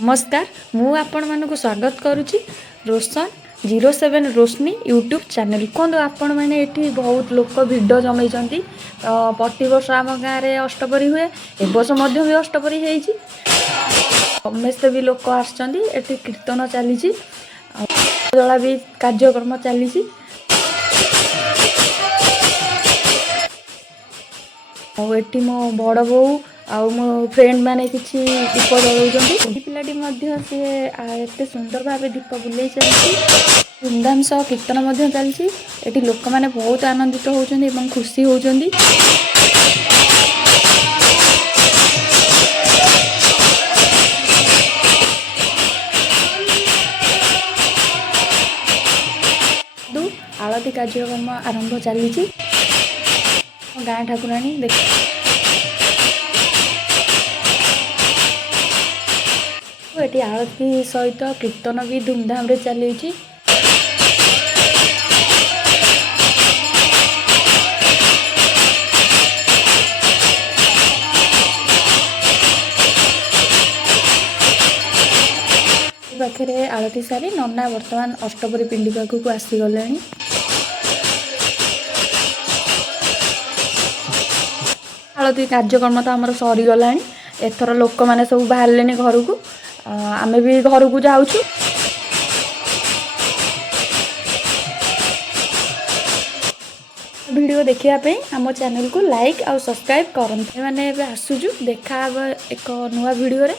नमस्कार मु आपण मानक स्वागत करुच्ची रोशन 07 रोशनी यूट्यूब चैनल कहूँ आपण मैंने ये बहुत लोक भिड जमे तो प्रति वर्ष आम गाँव में अष्टपरी हुए ए वर्ष भी अष्टपरी होती समस्ते भी लोक आसती कीर्तन चली जला भी कार्यक्रम चली मो बड़ बो आउ मो फ्रेंड माने किछि दीप जलाउछन्ती पिलाटी सी एते सुंदर भाव दीप बुले चलती धूमधाम सह कीर्तन चलती एटी लोक माने बहुत आनंदित होउछन्ती एवं खुशी होउछन्ती। आरती कार्यक्रम आरंभ चली गाँ ठाकुराणी देख ये आरती सहित कीर्तन भी धूमधाम रे चली पाखे आरती सारी नना वर्तमान अष्टपरी पिंडी पाखक आसीगले आरती कार्यक्रम तो आमर सरीगला एथर लोक मैंने सब बाहर घर को आमे भी घर को जाऊँ वीडियो देखापी आम चैनल को लाइक और सब्सक्राइब करते मैंने आसुचु देखा एक नुआ वीडियो रे।